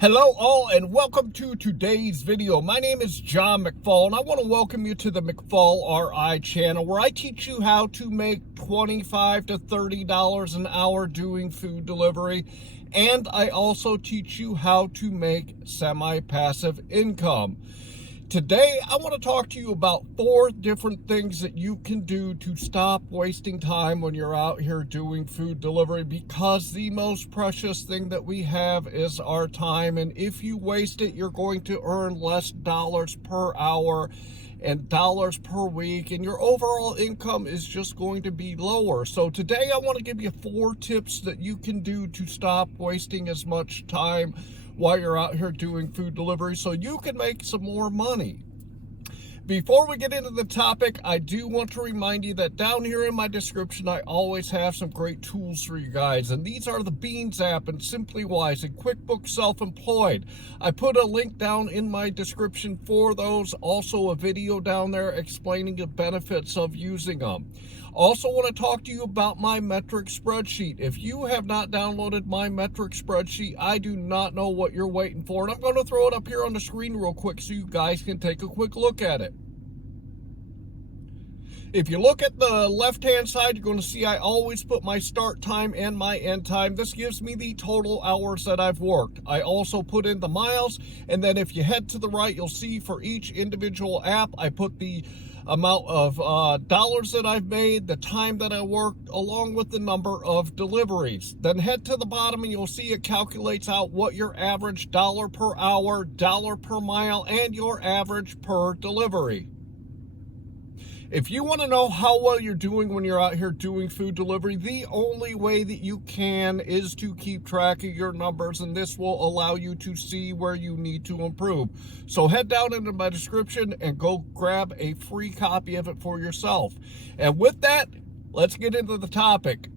Hello all and welcome to today's video. My name is John McFall and I want to welcome you to the McFallRI channel where I teach you how to make $25 to $30 an hour doing food delivery, and I also teach you how to make semi-passive income. Today, I want to talk to you about 4 different things that you can do to stop wasting time when you're out here doing food delivery, because the most precious thing that we have is our time. And if you waste it, you're going to earn less dollars per hour and dollars per week, and your overall income is just going to be lower. So today, I want to give you 4 tips that you can do to stop wasting as much time while you're out here doing food delivery so you can make some more money. Before we get into the topic, I do want to remind you that down here in my description, I always have some great tools for you guys. And these are the Beans app and SimplyWise and QuickBooks Self-Employed. I put a link down in my description for those. Also a video down there explaining the benefits of using them. Also want to talk to you about my metric spreadsheet. If you have not downloaded my metric spreadsheet, I do not know what you're waiting for. And I'm going to throw it up here on the screen real quick so you guys can take a quick look at it. If you look at the left-hand side, you're going to see I always put my start time and my end time. This gives me the total hours that I've worked. I also put in the miles, and then if you head to the right, you'll see for each individual app, I put the amount of dollars that I've made, the time that I worked, along with the number of deliveries. Then head to the bottom and you'll see it calculates out what your average dollar per hour, dollar per mile, and your average per delivery. If you want to know how well you're doing when you're out here doing food delivery, the only way that you can is to keep track of your numbers, and this will allow you to see where you need to improve. So head down into my description and go grab a free copy of it for yourself. And with that, let's get into the topic.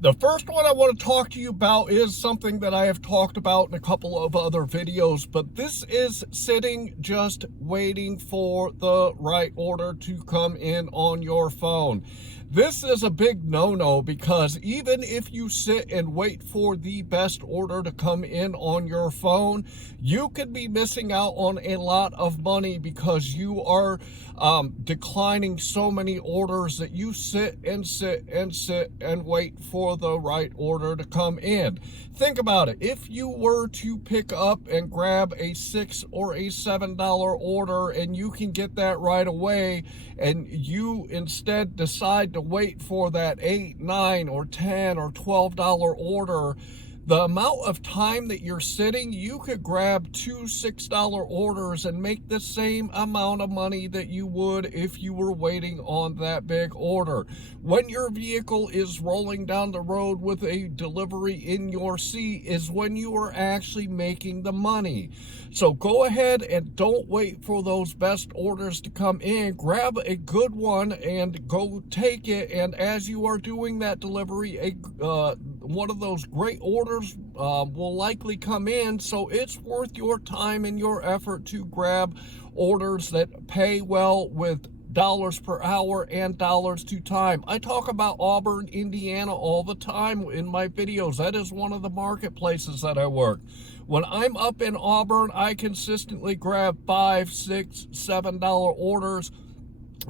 The first one I want to talk to you about is something that I have talked about in a couple of other videos, but this is sitting just waiting for the right order to come in on your phone. This is a big no-no, because even if you sit and wait for the best order to come in on your phone, you could be missing out on a lot of money because you are declining so many orders that you sit and wait for the right order to come in. Think about it. If you were to pick up and grab a $6 or a $7 order and you can get that right away, and you instead decide to wait for that $8, $9, or $10 or $12 order, the amount of time that you're sitting, you could grab 2 $6 orders and make the same amount of money that you would if you were waiting on that big order. When your vehicle is rolling down the road with a delivery in your seat is when you are actually making the money. So go ahead and don't wait for those best orders to come in. Grab a good one and go take it. And as you are doing that delivery, one of those great orders will likely come in. So it's worth your time and your effort to grab orders that pay well with dollars per hour and dollars to time. I talk about Auburn, Indiana all the time in my videos. That is one of the marketplaces that I work. When I'm up in Auburn, I consistently grab $5, $6, $7 orders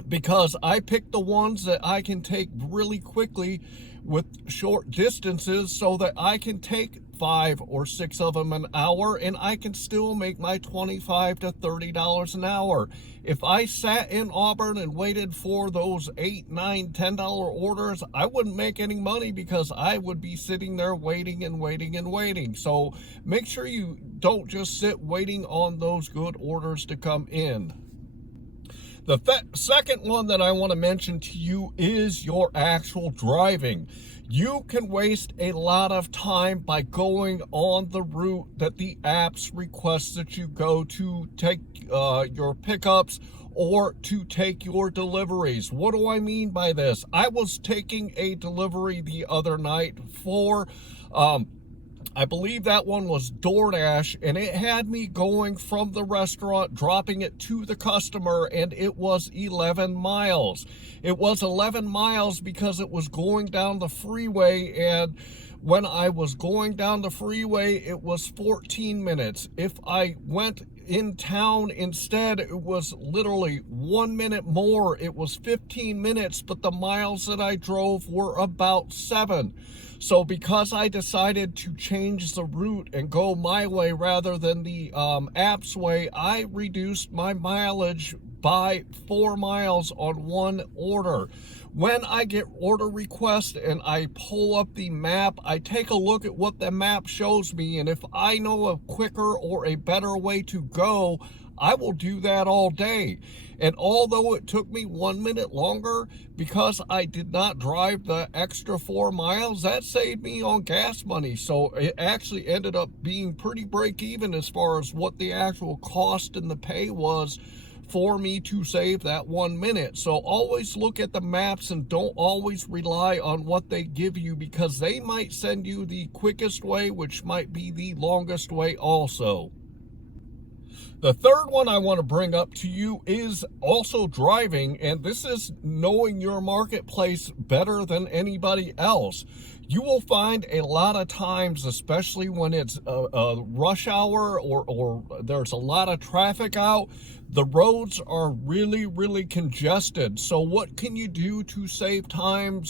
because I pick the ones that I can take really quickly with short distances so that I can take 5 or 6 of them an hour and I can still make my $25 to $30 an hour. If I sat in Auburn and waited for those $8, $9, $10 orders, I wouldn't make any money because I would be sitting there waiting and waiting and waiting. So make sure you don't just sit waiting on those good orders to come in. The second one that I want to mention to you is your actual driving. You can waste a lot of time by going on the route that the apps request that you go to take your pickups or to take your deliveries. What do I mean by this? I was taking a delivery the other night for I believe that one was DoorDash, and it had me going from the restaurant, dropping it to the customer, and it was 11 miles. It was 11 miles because it was going down the freeway, and When I was going down the freeway, it was 14 minutes. If I went in town instead, it was literally 1 minute more. It was 15 minutes, but the miles that I drove were about 7. So because I decided to change the route and go my way rather than the app's way, I reduced my mileage by 4 miles on one order. When I get order requests and I pull up the map, I take a look at what the map shows me, and if I know a quicker or a better way to go, I will do that all day. And although it took me 1 minute longer because I did not drive the extra 4 miles, that saved me on gas money. So it actually ended up being pretty break even as far as what the actual cost and the pay was for me to save that 1 minute. So always look at the maps and don't always rely on what they give you, because they might send you the quickest way, which might be the longest way also. The third one I want to bring up to you is also driving, and this is knowing your marketplace better than anybody else. You will find a lot of times, especially when it's a rush hour or there's a lot of traffic out, the roads are really, really congested. So what can you do to save time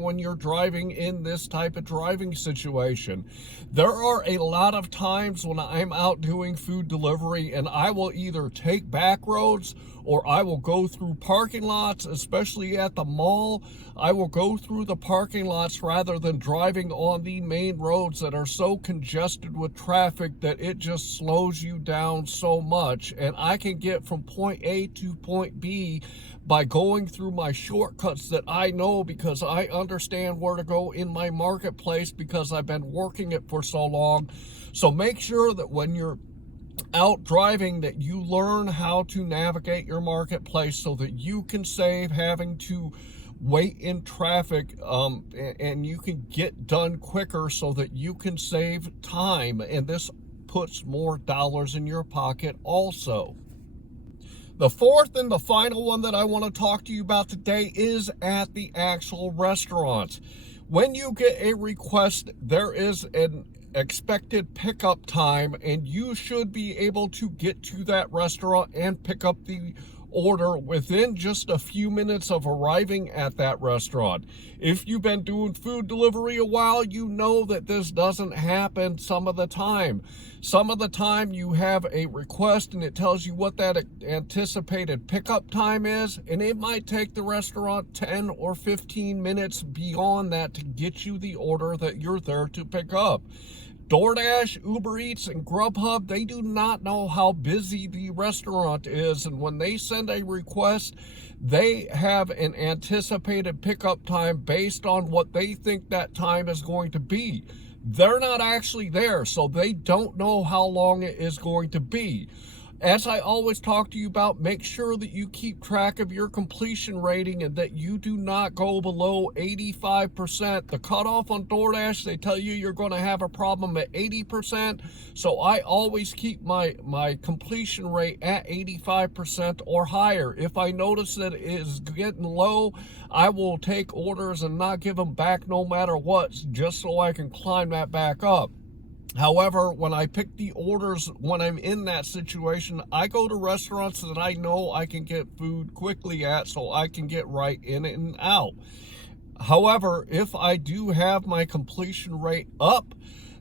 when you're driving in this type of driving situation? There are a lot of times when I'm out doing food delivery and I will either take back roads or I will go through parking lots, especially at the mall. I will go through the parking lots rather than driving on the main roads that are so congested with traffic that it just slows you down so much. And I can get from point A to point B by going through my shortcuts that I know, because I understand where to go in my marketplace because I've been working it for so long. So make sure that when you're out driving that you learn how to navigate your marketplace so that you can save having to wait in traffic, and you can get done quicker so that you can save time, and this puts more dollars in your pocket also. The fourth and the final one that I want to talk to you about today is at the actual restaurant. When you get a request, there is an expected pickup time, and you should be able to get to that restaurant and pick up the order within just a few minutes of arriving at that restaurant. If you've been doing food delivery a while, you know that this doesn't happen some of the time. Some of the time you have a request and it tells you what that anticipated pickup time is, and it might take the restaurant 10 or 15 minutes beyond that to get you the order that you're there to pick up. DoorDash, Uber Eats, and GrubHub, they do not know how busy the restaurant is, and when they send a request, they have an anticipated pickup time based on what they think that time is going to be. They're not actually there, so they don't know how long it is going to be. As I always talk to you about, make sure that you keep track of your completion rating and that you do not go below 85%. The cutoff on DoorDash, they tell you you're going to have a problem at 80%. So I always keep my completion rate at 85% or higher. If I notice that it is getting low, I will take orders and not give them back no matter what, just so I can climb that back up. However, when I pick the orders, when I'm in that situation, I go to restaurants that I know I can get food quickly at, so I can get right in and out. However, if I do have my completion rate up,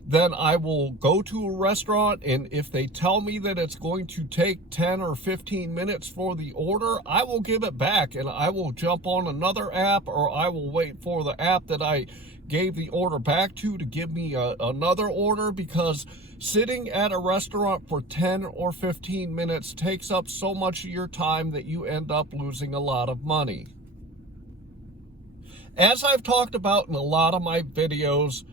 then I will go to a restaurant, and if they tell me that it's going to take 10 or 15 minutes for the order, I will give it back, and I will jump on another app, or I will wait for the app that I gave the order back to give me another order, because sitting at a restaurant for 10 or 15 minutes takes up so much of your time that you end up losing a lot of money. As I've talked about in a lot of my videos,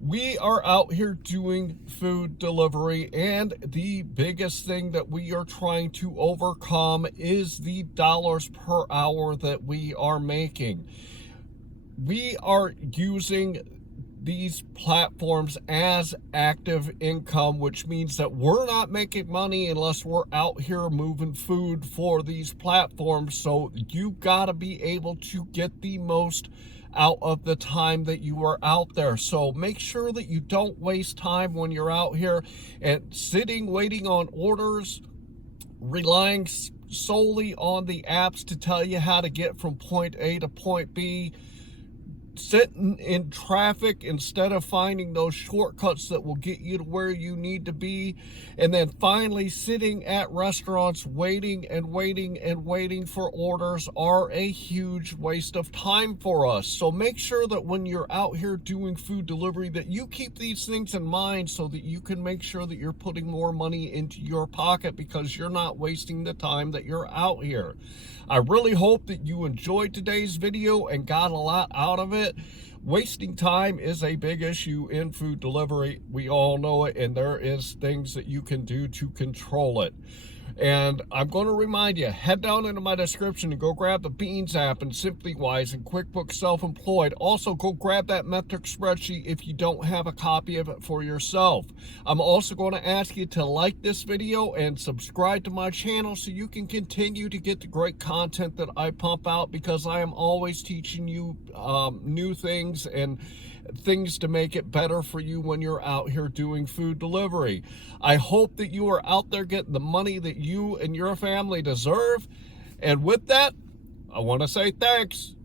we are out here doing food delivery, and the biggest thing that we are trying to overcome is the dollars per hour that we are making. We are using these platforms as active income, which means that we're not making money unless we're out here moving food for these platforms. So you gotta be able to get the most out of the time that you are out there. So make sure that you don't waste time when you're out here and sitting, waiting on orders, relying solely on the apps to tell you how to get from point A to point B, sitting in traffic instead of finding those shortcuts that will get you to where you need to be, and then finally sitting at restaurants waiting and waiting and waiting for orders are a huge waste of time for us. So make sure that when you're out here doing food delivery that you keep these things in mind so that you can make sure that you're putting more money into your pocket because you're not wasting the time that you're out here. I really hope that you enjoyed today's video and got a lot out of it. Wasting time is a big issue in food delivery. We all know it, and there is things that you can do to control it. And I'm going to remind you, head down into my description and go grab the Beans app and SimplyWise and QuickBooks Self-Employed. Also, go grab that metric spreadsheet if you don't have a copy of it for yourself. I'm also going to ask you to like this video and subscribe to my channel so you can continue to get the great content that I pump out, because I am always teaching you new things and things to make it better for you when you're out here doing food delivery. I hope that you are out there getting the money that you and your family deserve. And with that, I want to say thanks.